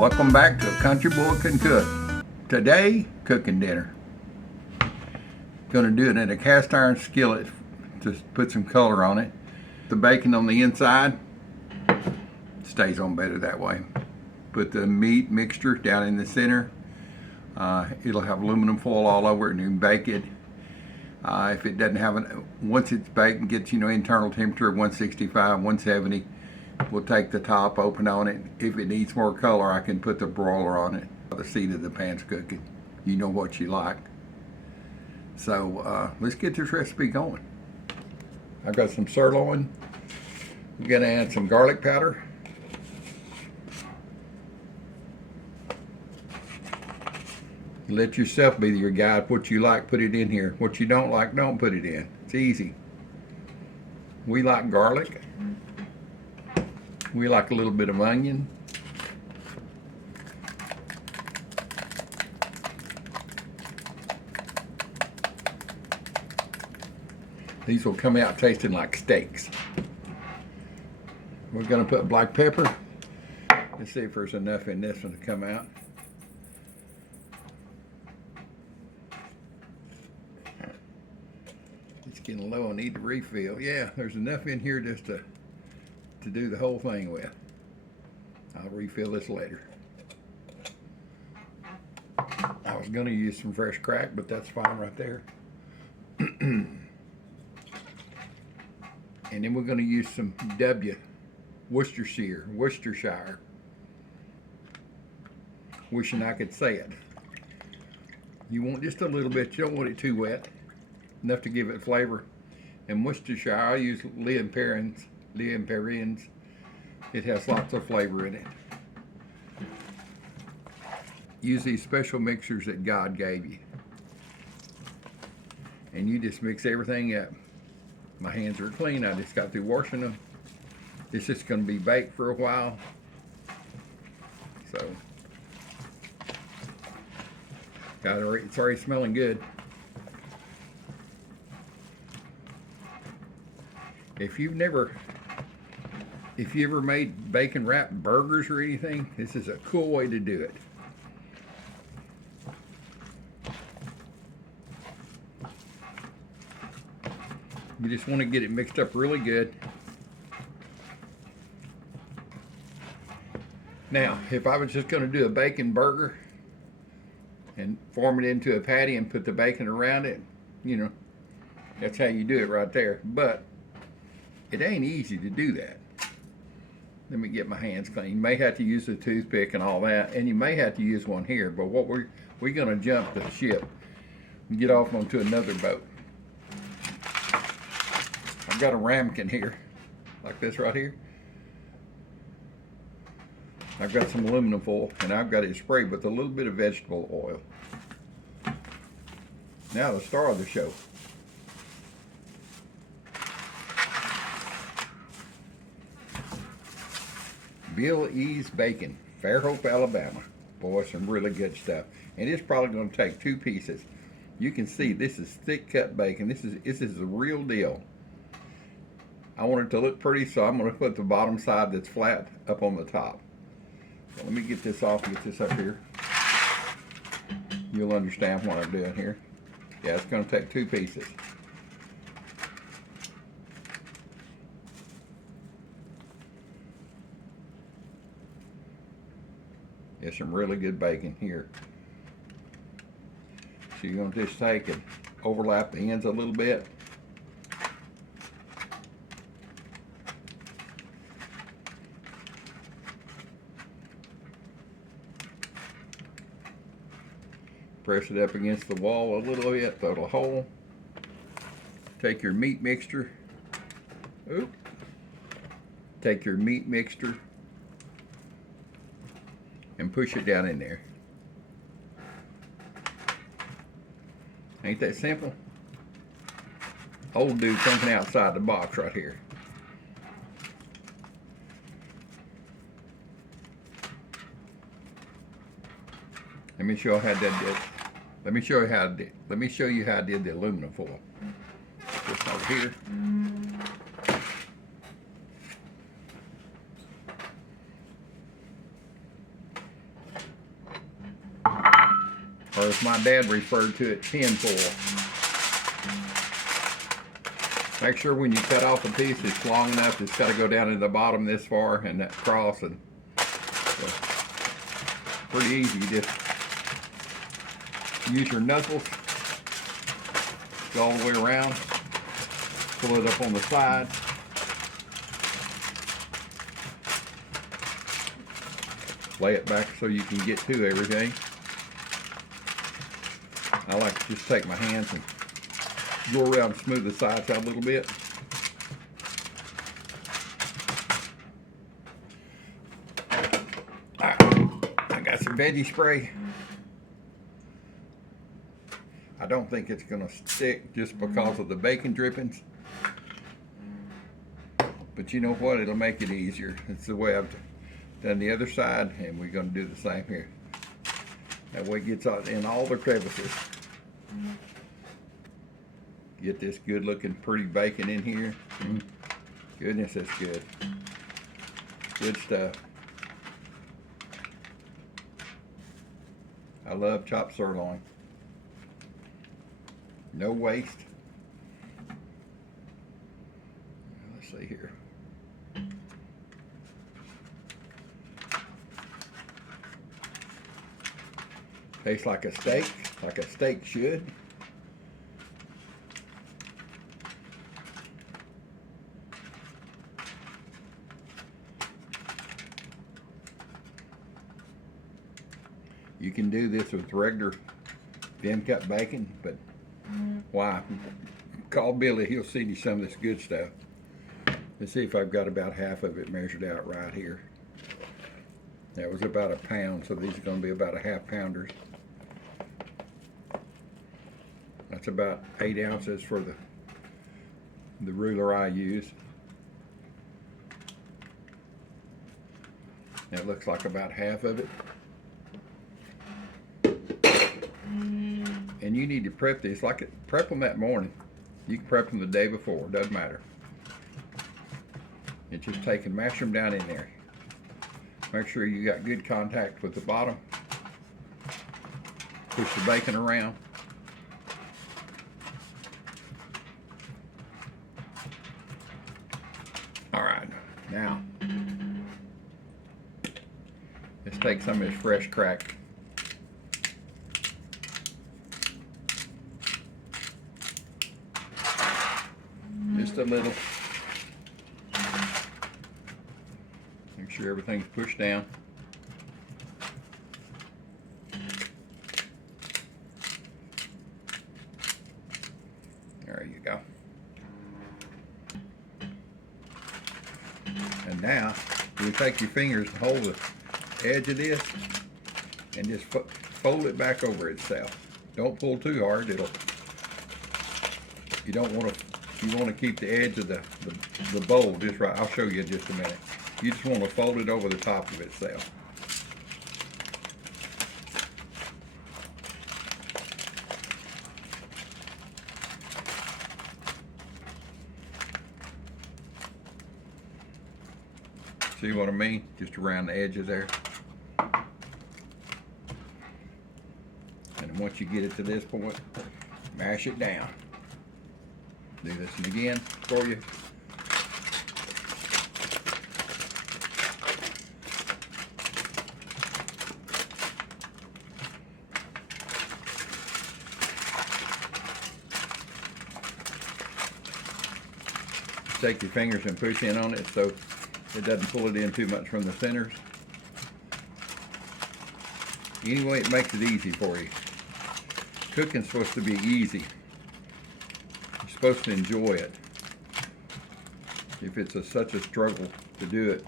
Welcome back to A Country Boy Can Cook. Today, cooking dinner. Gonna do it in a cast iron skillet to put some color on it. The bacon on the inside stays on better that way. Put the meat mixture down in the center. It'll have aluminum foil all over it and you can bake it. If it doesn't have once it's baked and gets internal temperature of 165, 170, we'll take the top, open on it. If it needs more color, I can put the broiler on it. The seat of the pan's cooking. You know what you like. So let's get this recipe going. I've got some sirloin. I'm gonna add some garlic powder. Let yourself be your guide. What you like, put it in here. What you don't like, don't put it in. It's easy. We like garlic. We like a little bit of onion. These will come out tasting like steaks. We're going to put black pepper. Let's see if there's enough in this one to come out. It's getting low. I need to refill. Yeah, there's enough in here just to do the whole thing with. I'll refill this later. I was going to use some fresh crack, but that's fine right there. And then we're going to use some Worcestershire. Wishing I could say it. You want just a little bit. You don't want it too wet. Enough to give it flavor. And Worcestershire, I use Lea and Perrins. It has lots of flavor in it. Use these special mixers that God gave you. And you just mix everything up. My hands are clean. I just got through washing them. It's just going to be baked for a while. So, it's already smelling good. If you ever made bacon wrapped burgers or anything, this is a cool way to do it. You just want to get it mixed up really good. Now, if I was just going to do a bacon burger and form it into a patty and put the bacon around it, that's how you do it right there. But it ain't easy to do that. Let me get my hands clean. You may have to use a toothpick and all that, and you may have to use one here, but what we're going to jump the ship and get off onto another boat. I've got a ramekin here, like this right here. I've got some aluminum foil, and I've got it sprayed with a little bit of vegetable oil. Now the star of the show. Bill E's Bacon, Fairhope, Alabama. Boy, some really good stuff. And it's probably going to take 2 pieces. You can see this is thick cut bacon. This is the real deal. I want it to look pretty, so I'm going to put the bottom side that's flat up on the top. So let me get this off, get this up here. You'll understand what I'm doing here. Yeah, it's going to take 2 pieces. There's some really good bacon here. So you're going to just take and overlap the ends a little bit. Press it up against the wall a little bit, throw it a hole. Take your meat mixture. Take your meat mixture and push it down in there. Ain't that simple? Old dude thinking outside the box right here. Let me show you how that did. Let me show you how I did the aluminum foil. This over here. or as my dad referred to it, tin foil. Make sure when you cut off a piece, it's long enough. It's got to go down to the bottom this far and that cross, and so, pretty easy. You just use your knuckles, go all the way around, pull it up on the side. Lay it back so you can get to everything. I like to just take my hands and go around and smooth the sides out a little bit. Alright, I got some veggie spray. I don't think it's going to stick just because of the bacon drippings. But you know what? It'll make it easier. It's the way I've done the other side, and we're going to do the same here. That way it gets in all the crevices. Get this good looking pretty bacon in here. Goodness, that's good. Good stuff. I love chopped sirloin. No waste. Let's see here. Tastes like a steak should. You can do this with regular thin cut bacon, but why? Call Billy, he'll send you some of this good stuff. Let's see if I've got about half of it measured out right here. That was about a pound, so these are going to be about a half pounders. That's about 8 ounces for the ruler I use. That looks like about half of it. And you need to prep these, prep them that morning. You can prep them the day before, doesn't matter. And just take and mash them down in there. Make sure you got good contact with the bottom. Push the bacon around. All right, now let's take some of this fresh crack. Just a little. Make sure everything's pushed down. There you go. And now you take your fingers and hold the edge of this and just fold it back over itself. Don't pull too hard. You don't want to. You want to keep the edge of the bowl just right. I'll show you in just a minute. You just want to fold it over the top of itself. See what I mean? Just around the edges there. And once you get it to this point, mash it down. Do this one again for you. Take your fingers and push in on it so it doesn't pull it in too much from the centers. Anyway, it makes it easy for you. Cooking's supposed to be easy. You're supposed to enjoy it. If it's such a struggle to do it,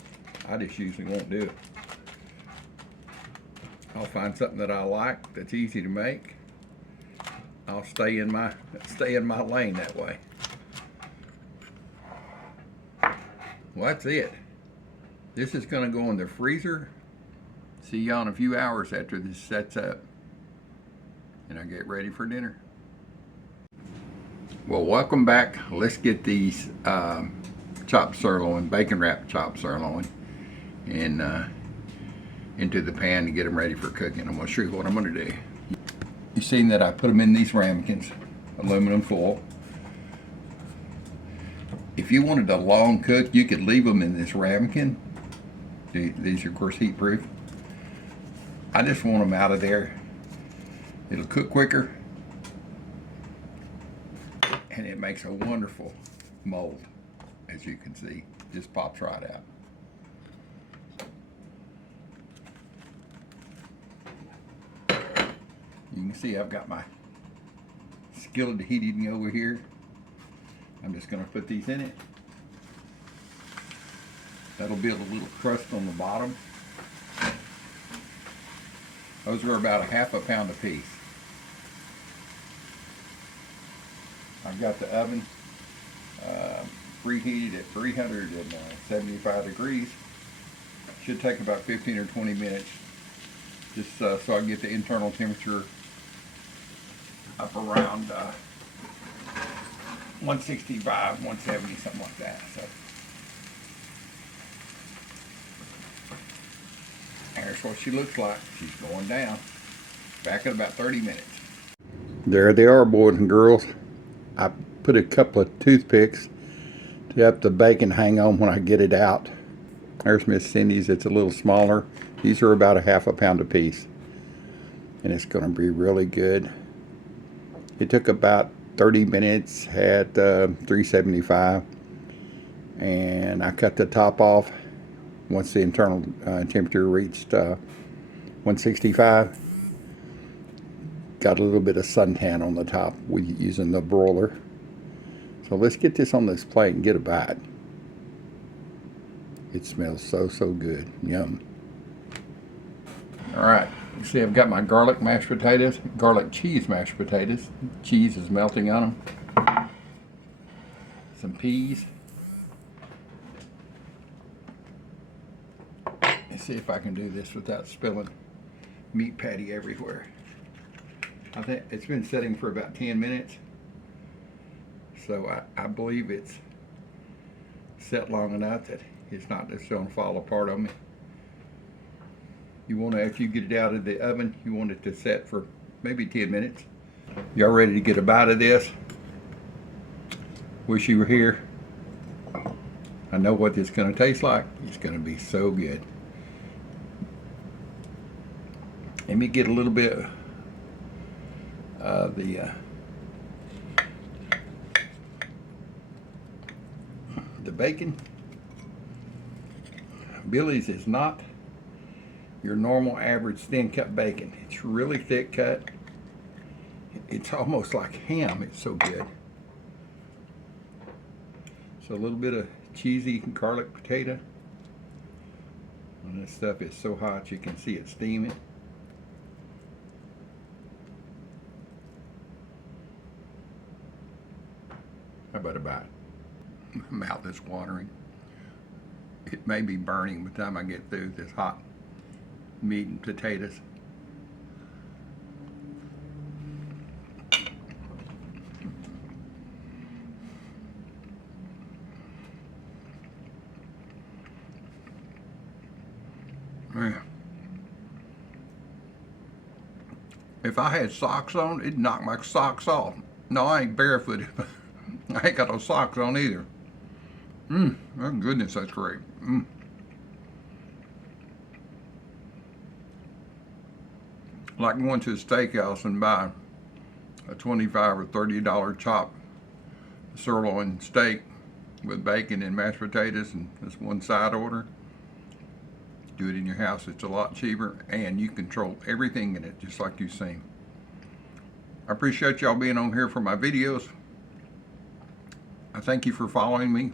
I just usually won't do it. I'll find something that I like that's easy to make. I'll stay in my lane that way. Well, that's it. This is going to go in the freezer. See y'all in a few hours after this sets up. And I get ready for dinner. Well, welcome back. Let's get these chopped sirloin, bacon wrapped chopped sirloin, and into the pan to get them ready for cooking. I'm going to show you what I'm going to do. You've seen that I put them in these ramekins, aluminum foil. If you wanted a long cook, you could leave them in this ramekin. These are of course heat proof. I just want them out of there. It'll cook quicker, and it makes a wonderful mold. As you can see, just pops right out. You can see I've got my skillet heating over here. I'm just going to put these in it. That'll build a little crust on the bottom. Those are about 1/2 pound a piece. I've got the oven preheated at 375 degrees. Should take about 15 or 20 minutes, just so I can get the internal temperature up around 165, 170, something like that. So there's what she looks like. She's going down. Back in about 30 minutes. There they are, boys and girls. I put a couple of toothpicks to help the bacon hang on when I get it out. There's Miss Cindy's. It's a little smaller. These are about 1/2 pound a piece. And it's going to be really good. It took about 30 minutes at 375. And I cut the top off once the internal temperature reached 165. Got a little bit of suntan on the top using the broiler. So let's get this on this plate and get a bite. It smells so good. Yum. All right, you see I've got my garlic mashed potatoes, garlic cheese mashed potatoes. Cheese is melting on them. Some peas. Let's see if I can do this without spilling meat patty everywhere. I think it's been sitting for about 10 minutes. So I believe it's set long enough that it's not just going to fall apart on me. You want to, after you get it out of the oven, you want it to set for maybe 10 minutes. Y'all ready to get a bite of this? Wish you were here. I know what this is going to taste like. It's going to be so good. Let me get a little bit of the bacon. Billy's is not your normal average thin cut bacon. It's really thick cut. It's almost like ham. It's so good. So a little bit of cheesy garlic potato. And this stuff is so hot you can see it steaming. How about a bite? My mouth is watering. It may be burning by the time I get through this hot meat and potatoes. If I had socks on, it'd knock my socks off. No, I ain't barefooted. I ain't got no socks on either. Oh goodness, that's great. Like going to a steakhouse and buy a $25 or $30 chop sirloin steak with bacon and mashed potatoes and just one side order. Do it in your house. It's a lot cheaper and you control everything in it just like you've seen. I appreciate y'all being on here for my videos. I thank you for following me.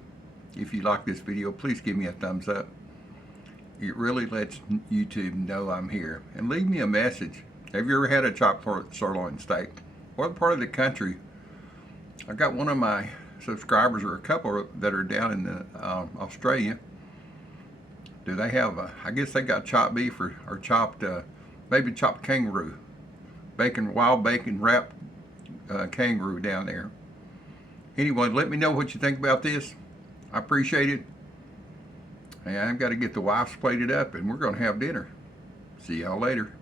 If you like this video, please give me a thumbs up. It really lets YouTube know I'm here. And leave me a message. Have you ever had a chopped sirloin steak? What part of the country? I got one of my subscribers, or a couple that are down in Australia. Do they have, I guess they got chopped beef or chopped, maybe chopped kangaroo. Bacon, wild bacon wrapped kangaroo down there. Anyway, let me know what you think about this. I appreciate it. And I've got to get the wives plated up and we're going to have dinner. See y'all later.